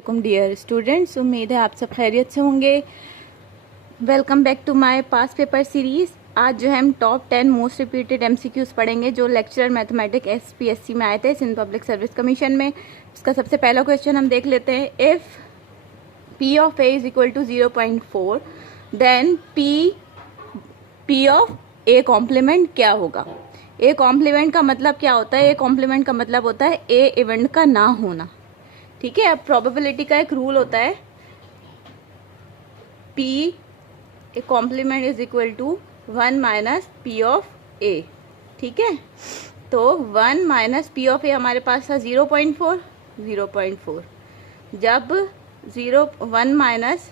वालेकुम dear students, उम्मीद है आप सब खैरियत से होंगे। Welcome back to my past paper series. आज जो है हम टॉप 10 मोस्ट रिपीटेड एमसीक्यूज़ पढ़ेंगे जो लेक्चरर मैथमेटिक्स एसपीएससी में आए थे, सिंध पब्लिक सर्विस कमीशन में। इसका सबसे पहला क्वेश्चन हम देख लेते हैं। If P of A is equal to 0.4 then P of A complement क्या होगा। ए कॉम्प्लीमेंट का मतलब क्या होता है? ए कॉम्प्लीमेंट का मतलब होता है ए इवेंट का ना होना। ठीक है, अब प्रोबेबिलिटी का एक रूल होता है, P A complement is equal to 1 minus P of A. ठीक है, तो 1 माइनस पी ऑफ ए हमारे पास था 0.4। जब 1 माइनस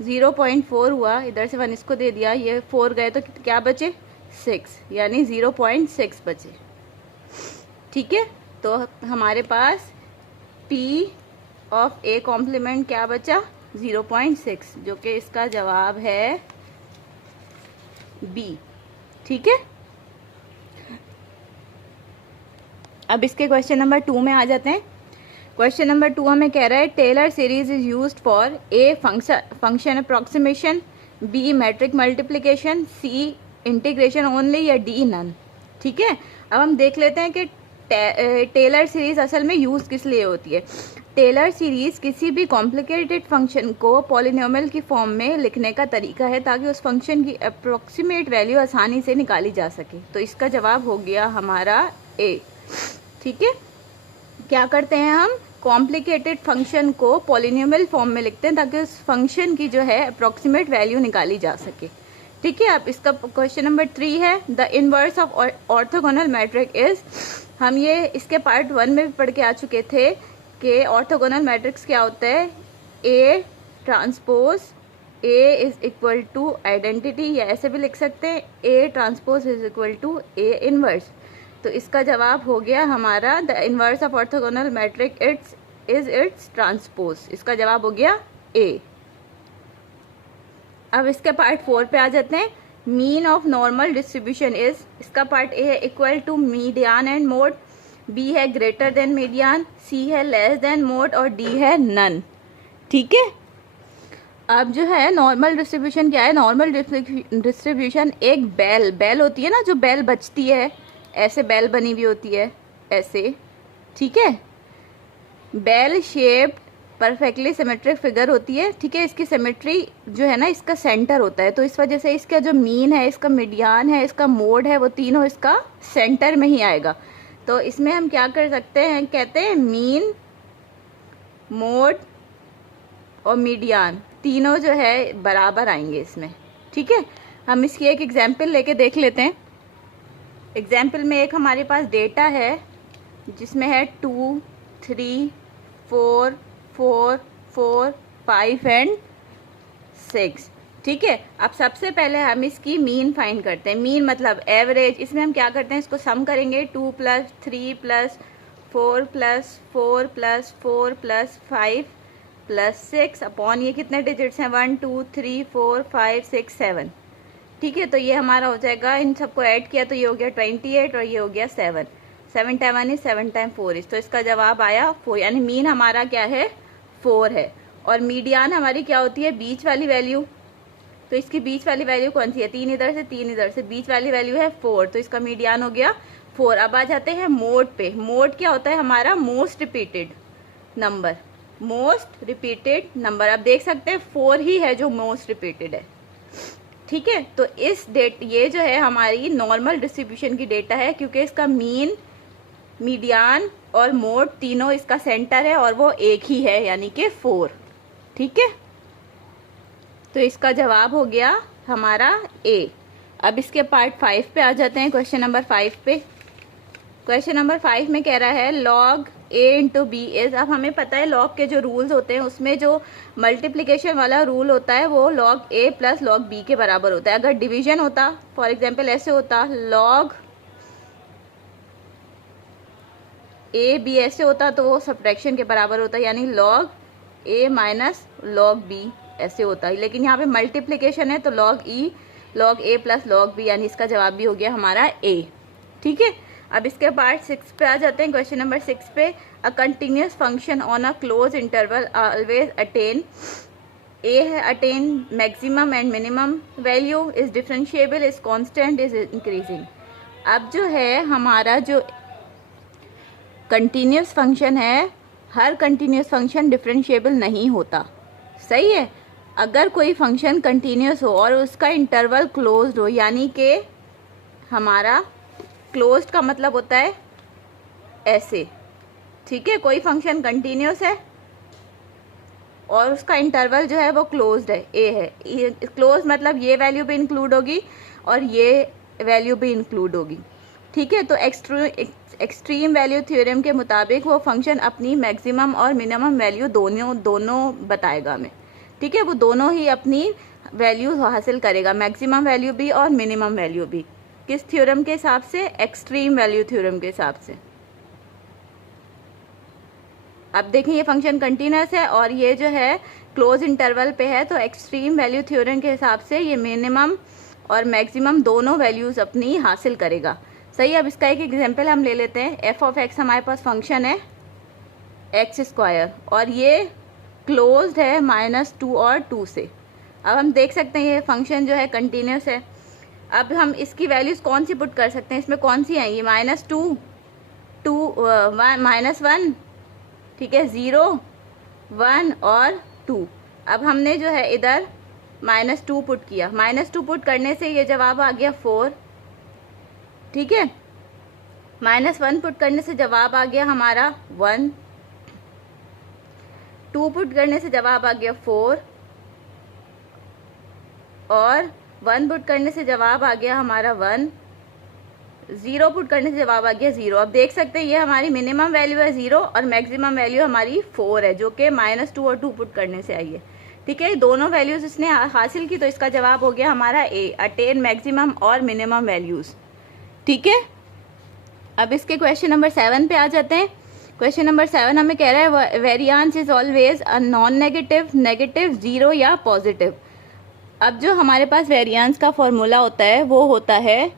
0.4 हुआ, इधर से 1 इसको दे दिया, ये 4 गए तो क्या बचे? 6, यानी 0.6 बचे। ठीक है, तो हमारे पास P ऑफ ए कॉम्प्लीमेंट क्या बचा? 0.6, जो कि इसका जवाब है B। ठीक है, अब इसके क्वेश्चन नंबर 2 में आ जाते हैं। क्वेश्चन नंबर 2 हमें कह रहा है Taylor series is used for a function approximation, B matrix multiplication, C integration only या D नन। ठीक है, अब हम देख लेते हैं कि टेलर सीरीज असल में यूज किस लिए होती है। टेलर सीरीज किसी भी कॉम्प्लिकेटेड फंक्शन को पॉलिनोमियल की फॉर्म में लिखने का तरीका है ताकि उस फंक्शन की अप्रोक्सीमेट वैल्यू आसानी से निकाली जा सके। तो इसका जवाब हो गया हमारा ए। ठीक है, क्या करते हैं हम? कॉम्प्लिकेटेड फंक्शन को पॉलिनोमियल फॉर्म में लिखते हैं ताकि उस फंक्शन की जो है अप्रोक्सीमेट वैल्यू निकाली जा सके। ठीक है, अब इसका क्वेश्चन नंबर 3 है the inverse of orthogonal matrix is. हम ये इसके पार्ट 1 में भी पढ़ के आ चुके थे कि ऑर्थोगोनल मैट्रिक्स क्या होता है। A transpose A is equal to identity, या ऐसे भी लिख सकते हैं A transpose is equal to A inverse. तो इसका जवाब हो गया हमारा the inverse of orthogonal matrix its transpose. इसका जवाब हो गया ए। अब इसके पार्ट 4 पे आ जाते हैं। Mean of normal distribution is, इसका पार्ट ए है equal to median and mode, B है ग्रेटर देन मीडियन, सी है लेस देन मोड और डी है नन। ठीक है, अब जो है नॉर्मल डिस्ट्रीब्यूशन क्या है? नॉर्मल डिस्ट्रीब्यूशन एक बेल होती है ना, जो बेल बचती है, ऐसे बेल बनी हुई होती है ऐसे। ठीक है, bell shaped perfectly symmetric figure होती है। ठीक है, इसकी सिमेट्री जो है ना, इसका सेंटर होता है, तो इस वजह से इसका जो मीन है, इसका मीडियन है, इसका मोड है, वो तीनों इसका सेंटर में ही आएगा। तो इसमें हम क्या कर सकते हैं? कहते हैं मीन, मोड और मीडियन तीनों जो है बराबर आएंगे इसमें। ठीक है, हम इसकी एक एग्जाम्पल लेके देख लेते हैं। एग्जाम्पल में एक हमारे पास डेटा है जिसमें है 2, 3, 4, 4, 4, 5 एंड 6। ठीक है, अब सबसे पहले हम इसकी मीन फाइंड करते हैं। मीन मतलब एवरेज। इसमें हम क्या करते हैं? इसको सम करेंगे। 2 + 3 + 4 + 4 + 4 + 5 + 6 अपॉन ये कितने डिजिट्स हैं? 1 2 3 4 5 6 7। ठीक है, तो ये हमारा हो जाएगा, इन सबको ऐड किया तो ये हो गया 28 और ये हो गया 7। 7 × 1 = 7 × 4 = तो इसका जवाब आया 4, यानी मीन हमारा क्या है? 4 है। और मीडियन हमारी क्या होती है? बीच वाली वैल्यू। तो इसकी बीच वाली वैल्यू कौन सी है? 3 इधर से 3 इधर से, बीच वाली वैल्यू है 4, तो इसका मीडियन हो गया 4। अब आ जाते हैं मोड पे। मोड क्या होता है हमारा? Most repeated number. Most repeated number, अब देख सकते हैं 4 ही है जो मोस्ट रिपीटेड है। ठीक है, तो ये जो है हमारी नॉर्मल डिस्ट्रीब्यूशन की डेटा है, क्योंकि इसका मीन, मीडियन और मोड तीनों इसका सेंटर है और वो एक ही है, यानी कि 4। ठीक है, तो इसका जवाब हो गया हमारा ए। अब इसके पार्ट 5 पे आ जाते हैं। क्वेश्चन नंबर 5 पे। क्वेश्चन नंबर 5 में कह रहा है log a × b इज। अब हमें पता है log के जो रूल्स होते हैं उसमें जो मल्टीप्लिकेशन वाला रूल होता है वो log a + log b के बराबर होता है। अगर डिवीजन होता, फॉर एग्जाम्पल ऐसे होता log a b, ऐसे होता तो वो सब्ट्रैक्शन के बराबर होता, यानी log a - log b ऐसे होता है। लेकिन यहाँ पे मल्टीप्लिकेशन है तो log a + log b, यानी इसका जवाब भी हो गया हमारा ए। ठीक है, अब इसके पार्ट 6 पे आ जाते हैं। क्वेश्चन नंबर 6 पे, a continuous function on a close interval always attain, A है attain maximum and minimum value, is differentiable, is constant, is increasing. अब जो है हमारा जो कंटिन्यूस फंक्शन है, हर कंटिन्यूस फंक्शन डिफरेंशिएबल नहीं होता, सही है। अगर कोई फंक्शन कंटिन्यूस हो और उसका इंटरवल क्लोज्ड हो, यानी कि हमारा क्लोज्ड का मतलब होता है ऐसे, ठीक है। कोई फंक्शन कंटिन्यूस है और उसका इंटरवल जो है वो क्लोज्ड है, ए है। क्लोज मतलब ये वैल्यू भी इंक्लूड होगी और ये वैल्यू भी इंक्लूड होगी, ठीक है। तो एक्सट्रीम वैल्यू थ्योरम के मुताबिक वो फंक्शन अपनी मैक्सिमम और मिनिमम वैल्यू दोनों बताएगा हमें, ठीक है। वो दोनों ही अपनी वैल्यू हासिल करेगा, मैक्सिमम वैल्यू भी और मिनिमम वैल्यू भी। किस थ्योरम के हिसाब से? एक्सट्रीम वैल्यू थ्योरम के हिसाब से। अब देखें ये फंक्शन कंटिन्यूस है और ये जो है क्लोज इंटरवल पे है, तो एक्सट्रीम वैल्यू थ्योरम के हिसाब से ये मिनिमम और मैक्सिमम दोनों वैल्यूज अपनी हासिल करेगा, सही। अब इसका एक एग्जांपल हम ले लेते हैं। एफ ऑफ एक्स हमारे पास फंक्शन है एक्स स्क्वायर और ये क्लोज्ड है -2 और 2 से। अब हम देख सकते हैं ये फंक्शन जो है कंटिन्यूस है। अब हम इसकी वैल्यूज कौन सी पुट कर सकते हैं? इसमें कौन सी आएंगी? -2, -1, ठीक है, 0, 1 और 2। अब हमने जो है इधर -2 पुट किया, -2 पुट करने से ये जवाब आ गया 4, ठीक है। -1 पुट करने से जवाब आ गया हमारा 1, 2 पुट करने से जवाब आ गया 4 और 1 पुट करने से जवाब आ गया हमारा 1, 0 पुट करने से जवाब आ गया 0। अब देख सकते हैं ये हमारी मिनिमम वैल्यू है 0 और मैक्सिमम वैल्यू हमारी 4 है, जो कि -2 और 2 पुट करने से आई है, ठीक है। दोनों वैल्यूज इसने हासिल की, तो इसका जवाब हो गया हमारा ए, अटेन मैक्सिमम और मिनिमम वैल्यूज, ठीक है। अब इसके क्वेश्चन नंबर 7 पे आ जाते हैं। क्वेश्चन नंबर 7 हमें कह रहा है variance is always a non negative, negative, zero या पॉजिटिव। अब जो हमारे पास वेरिएंस का फॉर्मूला होता है वो होता है,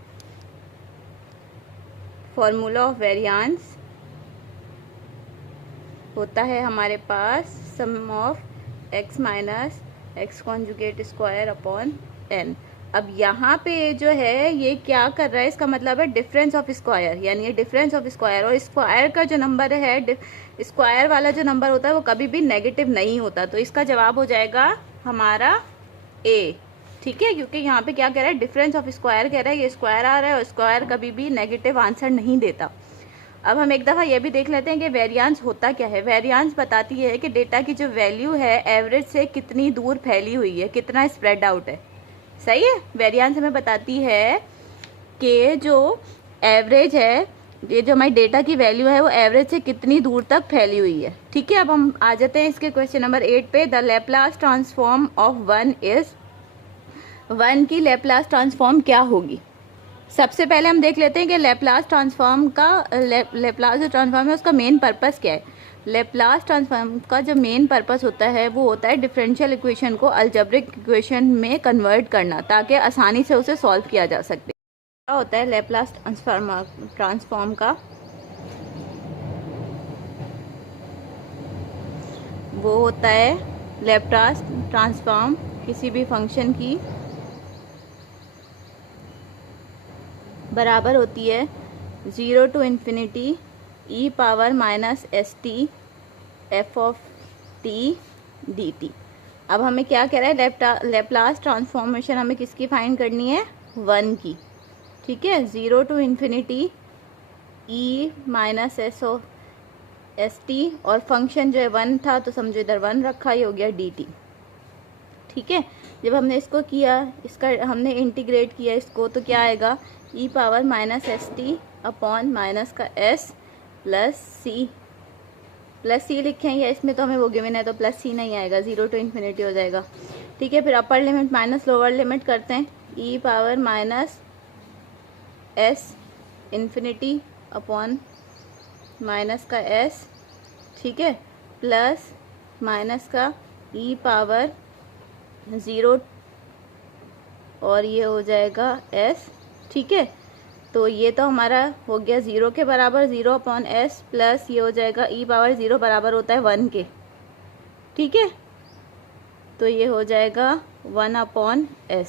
फॉर्मूला ऑफ वेरिएंस होता है हमारे पास sum of X minus X conjugate square upon N. अब यहाँ पे जो है ये क्या कर रहा है, इसका मतलब है डिफरेंस ऑफ स्क्वायर, यानी ये डिफरेंस ऑफ स्क्वायर। और स्क्वायर का जो नंबर है, स्क्वायर वाला जो नंबर होता है वो कभी भी नेगेटिव नहीं होता, तो इसका जवाब हो जाएगा हमारा ए, ठीक है। क्योंकि यहाँ पे क्या कह रहा है, डिफरेंस ऑफ स्क्वायर कह रहा है, ये स्क्वायर आ रहा है और स्क्वायर कभी भी नेगेटिव आंसर नहीं देता। अब हम एक दफ़ा ये भी देख लेते हैं कि वेरिएंस होता क्या है। वेरिएंस बताती है कि डेटा की जो वैल्यू है एवरेज से कितनी दूर फैली हुई है, कितना स्प्रेड आउट है, सही है। वेरिएंस हमें बताती है कि जो एवरेज है, ये जो हमारी डेटा की वैल्यू है वो एवरेज से कितनी दूर तक फैली हुई है, ठीक है। अब हम आ जाते हैं इसके क्वेश्चन नंबर 8 पे। The Laplace transform of 1 is, 1 की लैप्लास ट्रांसफॉर्म क्या होगी? सबसे पहले हम देख लेते हैं कि लैप्लास ट्रांसफॉर्म का लैप्लास जो ट्रांसफॉर्म है उसका मेन पर्पस क्या है। लैप्लास ट्रांसफॉर्म का जो मेन पर्पस होता है वो होता है डिफरेंशियल इक्वेशन को अलजेब्रिक इक्वेशन में कन्वर्ट करना, ताकि आसानी से उसे सॉल्व किया जा सके। क्या होता है लैप्लास ट्रांसफॉर्म का? वो होता है लैप्लास ट्रांसफॉर्म किसी भी फंक्शन की बराबर होती है 0 to ∞ e power -st f of t dt। अब हमें क्या कह रहा है, लैप्लास ट्रांसफॉर्मेशन हमें किसकी फाइंड करनी है? 1 की, ठीक है। 0 to ∞ e -s of st और फंक्शन जो है 1 था तो समझो इधर 1 रखा, ही हो गया dt, ठीक है। जब हमने इसको किया, इसका हमने इंटीग्रेट किया इसको, तो क्या आएगा, e power -st upon minus का s प्लस सी लिखे हैं, या इसमें तो हमें वो गिवन है तो प्लस सी नहीं आएगा, 0 to ∞ हो जाएगा, ठीक है। फिर upper limit minus lower limit करते हैं, e power -s infinity upon minus का s, ठीक है, प्लस माइनस का e पावर 0 और ये हो जाएगा s, ठीक है। तो ये तो हमारा हो गया 0 के बराबर, 0/s प्लस ये हो जाएगा e⁻0 बराबर होता है 1 के, ठीक है। तो ये हो जाएगा 1/s,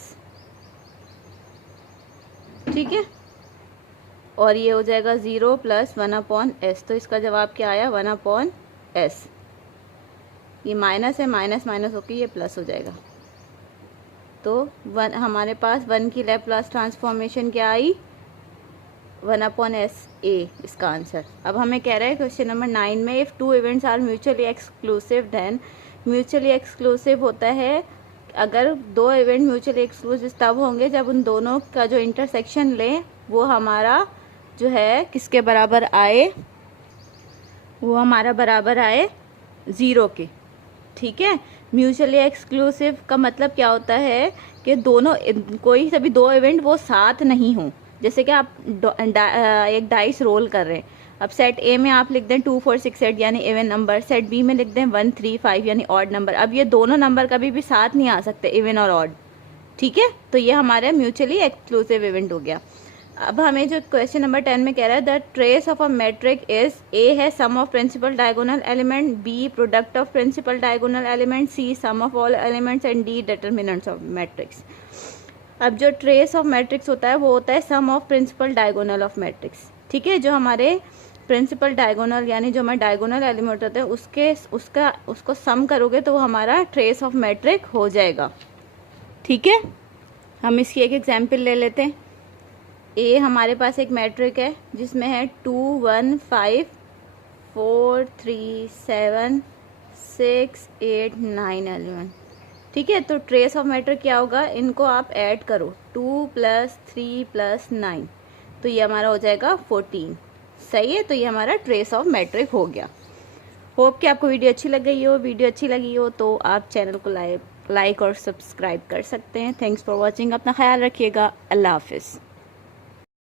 ठीक है। और ये हो जाएगा 0 + 1/s, तो इसका जवाब क्या आया 1/s। ये माइनस है, माइनस माइनस होकर ये प्लस हो जाएगा। तो हमारे पास 1 की लैप्लास ट्रांसफॉर्मेशन क्या आई 1/s a, इसका आंसर। अब हमें कह रहा है क्वेश्चन नंबर 9 में, if 2 events are mutually exclusive then, mutually exclusive होता है अगर 2 इवेंट म्यूचुअली एक्सक्लूसिव तब होंगे जब उन दोनों का जो इंटरसेक्शन ले वो हमारा जो है किसके बराबर आए, वो हमारा बराबर आए 0 के, ठीक है। म्यूचुअली एक्सक्लूसिव का मतलब क्या होता है कि दोनों कोई सभी 2 इवेंट वो साथ नहीं हों। जैसे कि आप एक डाइस रोल कर रहे हैं, अब सेट ए में आप लिख दें 2 4 6 8 यानी इवन नंबर, सेट बी में लिख दें 1 3 5 यानी ऑड नंबर। अब ये दोनों नंबर कभी भी साथ नहीं आ सकते, इवन और ऑड, ठीक है। तो ये हमारा म्यूचुअली एक्सक्लूसिव इवेंट हो गया। अब हमें जो क्वेश्चन नंबर 10 में कह रहा है the trace of a matrix is, A है sum of principal diagonal element, B product of principal diagonal element, C sum of all elements and D determinants of matrix. अब जो ट्रेस ऑफ मैट्रिक्स होता है वो होता है sum of principal diagonal of matrix, ठीक है। जो हमारे प्रिंसिपल डायगोनल यानी जो हमारे डायगोनल एलिमेंट होते हैं उसको सम करोगे तो वो हमारा ट्रेस ऑफ मैट्रिक हो जाएगा, ठीक है। हम इसकी एक एग्जाम्पल ले लेते हैं। ए हमारे पास एक मैट्रिक है जिसमें है 2 1 5 4 3 7 6 8 9 एलिमेंट, ठीक है। तो ट्रेस ऑफ मैट्रिक क्या होगा, इनको आप ऐड करो 2 + 3 + 9, तो ये हमारा हो जाएगा 14, सही है। तो ये हमारा ट्रेस ऑफ मैट्रिक हो गया। होप कि आपको वीडियो अच्छी लग गई हो। वीडियो अच्छी लगी हो तो आप चैनल को लाइक और सब्सक्राइब कर सकते हैं। Thanks for watching. अपना ख्याल रखिएगा। अल्लाह हाफिज़।